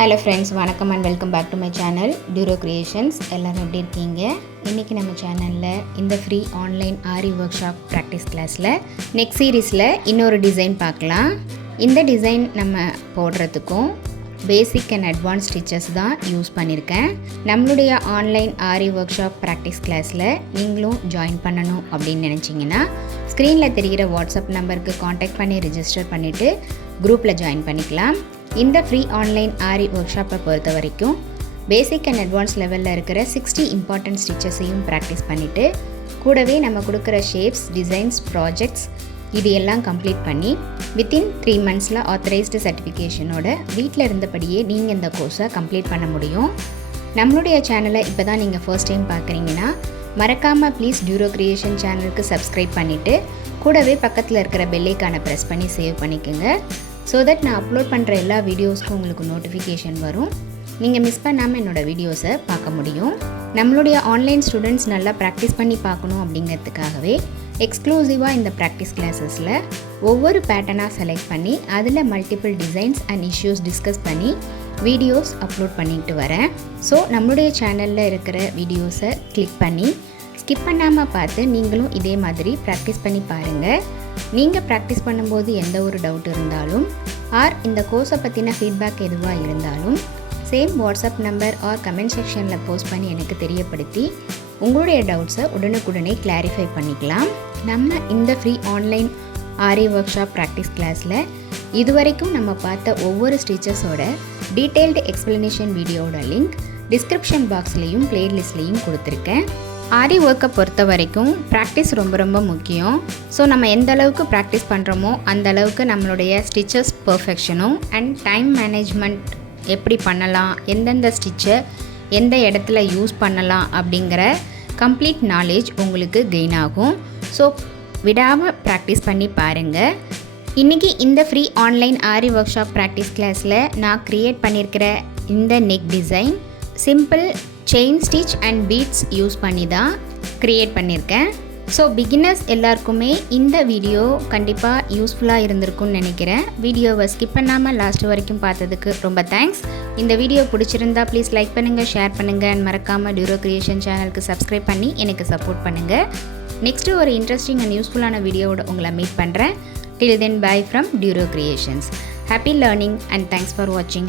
Hello friends, வணக்கம் and welcome back to my channel Duro Creations. எல்லாரும் எப்படி இருக்கீங்க? இன்னைக்கு நம்ம சேனல்ல இந்த free online aari work shop practice கிளாஸ்ல நெக்ஸ்ட் சீரிஸ்ல இன்னொரு டிசைன் பார்க்கலாம். இந்த டிசைன் நம்ம போடுறதுக்கும் பேசிக் அண்ட் அட்வான்ஸ் ஸ்டிச்சஸ் தான் யூஸ் பண்ணியிருக்கேன். நம்மளுடைய online aari workshop practice கிளாஸில் நீங்களும் ஜாயின் பண்ணணும் அப்படின்னு நினச்சிங்கன்னா ஸ்க்ரீனில் தெரிகிற வாட்ஸ்அப் நம்பருக்கு காண்டாக்ட் பண்ணி ரிஜிஸ்டர் பண்ணிவிட்டு குரூப்பில் ஜாயின் பண்ணிக்கலாம். இந்த ஃப்ரீ ஆன்லைன் ஆரி ஒர்க் ஷாப்பை பொறுத்த வரைக்கும் பேசிக் அண்ட் அட்வான்ஸ் லெவலில் இருக்கிற 60 இம்பார்ட்டன்ட் ஸ்டிச்சஸையும் ப்ராக்டிஸ் பண்ணிவிட்டு கூடவே நம்ம கொடுக்குற ஷேப்ஸ், டிசைன்ஸ், ப்ராஜெக்ட்ஸ் இது எல்லாம் கம்ப்ளீட் பண்ணி வித்தின் 3 மந்த்ஸில் ஆத்தரைஸ்டு சர்டிஃபிகேஷனோட வீட்டில் இருந்தபடியே நீங்கள் இந்த கோர்ஸை கம்ப்ளீட் பண்ண முடியும். நம்மளுடைய சேனலை இப்போ தான் நீங்கள் ஃபர்ஸ்ட் டைம் பார்க்குறீங்கன்னா மறக்காமல் ப்ளீஸ் டியூரோ கிரியேஷன் சேனலுக்கு சப்ஸ்கிரைப் பண்ணிவிட்டு கூடவே பக்கத்தில் இருக்கிற பெல்லைக்கானை ப்ரெஸ் பண்ணி சேவ் பண்ணிக்கோங்க. ஸோ தட் நான் அப்லோட் பண்ணுற எல்லா வீடியோஸ்க்கும் உங்களுக்கு நோட்டிஃபிகேஷன் வரும். நீங்கள் மிஸ் பண்ணாமல் என்னோடய வீடியோஸை பார்க்க முடியும். நம்மளுடைய ஆன்லைன் ஸ்டூடெண்ட்ஸ் நல்லா ப்ராக்டிஸ் பண்ணி பார்க்கணும் அப்படிங்கிறதுக்காகவே எக்ஸ்க்ளூசிவாக இந்த ப்ராக்டிஸ் கிளாஸஸில் ஒவ்வொரு பேட்டர்னாக செலக்ட் பண்ணி அதில் multiple designs and issues discuss பண்ணி வீடியோஸ் அப்லோட் பண்ணிட்டு வரேன். ஸோ நம்மளுடைய சேனலில் இருக்கிற வீடியோஸை கிளிக் பண்ணி ஸ்கிப் பண்ணாமல் பார்த்து நீங்களும் இதே மாதிரி ப்ராக்டிஸ் பண்ணி பாருங்கள். நீங்கள் ப்ராக்டிஸ் பண்ணும்போது எந்த ஒரு டவுட் இருந்தாலும் ஆர் இந்த கோர்ஸை பற்றின ஃபீட்பேக் எதுவாக இருந்தாலும் same WhatsApp number or comment செக்ஷனில் போஸ்ட் பண்ணி எனக்கு தெரியப்படுத்தி உங்களுடைய டவுட்ஸை உடனுக்குடனே கிளாரிஃபை பண்ணிக்கலாம். நம்ம இந்த free online aari workshop practice கிளாஸில் இதுவரைக்கும் நம்ம பார்த்த ஒவ்வொரு ஸ்டிச்சஸோட டீட்டெயில்டு எக்ஸ்ப்ளனேஷன் வீடியோட லிங்க் டிஸ்கிரிப்ஷன் பாக்ஸ்லேயும் பிளேலிஸ்ட்லேயும் கொடுத்துருக்கேன். ஆரி ஒர்க்கை பொறுத்த வரைக்கும் ப்ராக்டிஸ் ரொம்ப ரொம்ப முக்கியம். ஸோ நம்ம எந்த அளவுக்கு ப்ராக்டிஸ் பண்ணுறோமோ அந்த அளவுக்கு நம்மளுடைய ஸ்டிச்சஸ் பர்ஃபெக்ஷனும் அண்ட் டைம் மேனேஜ்மெண்ட் எப்படி பண்ணலாம், எந்தெந்த ஸ்டிச்சை எந்த இடத்துல யூஸ் பண்ணலாம் அப்படிங்கிற கம்ப்ளீட் நாலேஜ் உங்களுக்கு கெயின் ஆகும். ஸோ விடாமல் ப்ராக்டிஸ் பண்ணி பாருங்கள். இன்றைக்கி இந்த free online aari workshop practice கிளாஸில் நான் க்ரியேட் பண்ணியிருக்கிற இந்த neck design simple chain stitch and beads use பண்ணி தான் க்ரியேட் பண்ணியிருக்கேன். ஸோ பிகினர்ஸ் எல்லாருக்குமே இந்த வீடியோ கண்டிப்பாக யூஸ்ஃபுல்லாக இருந்திருக்கும்னு நினைக்கிறேன். வீடியோவை ஸ்கிப் பண்ணாமல் லாஸ்ட் வரைக்கும் பார்த்ததுக்கு ரொம்ப தேங்க்ஸ். இந்த வீடியோ பிடிச்சிருந்தா ப்ளீஸ் லைக் பண்ணுங்கள், ஷேர் பண்ணுங்கள் அண்ட் மறக்காமல் டியூரோ கிரியேஷன் சேனலுக்கு சப்ஸ்கிரைப் பண்ணி எனக்கு சப்போர்ட் பண்ணுங்கள். நெக்ஸ்ட்டு ஒரு இன்ட்ரெஸ்டிங் அண்ட் யூஸ்ஃபுல்லான வீடியோவோட உங்களை மீட் பண்ணுறேன். Till then, bye from Duro Creations. Happy learning and thanks for watching.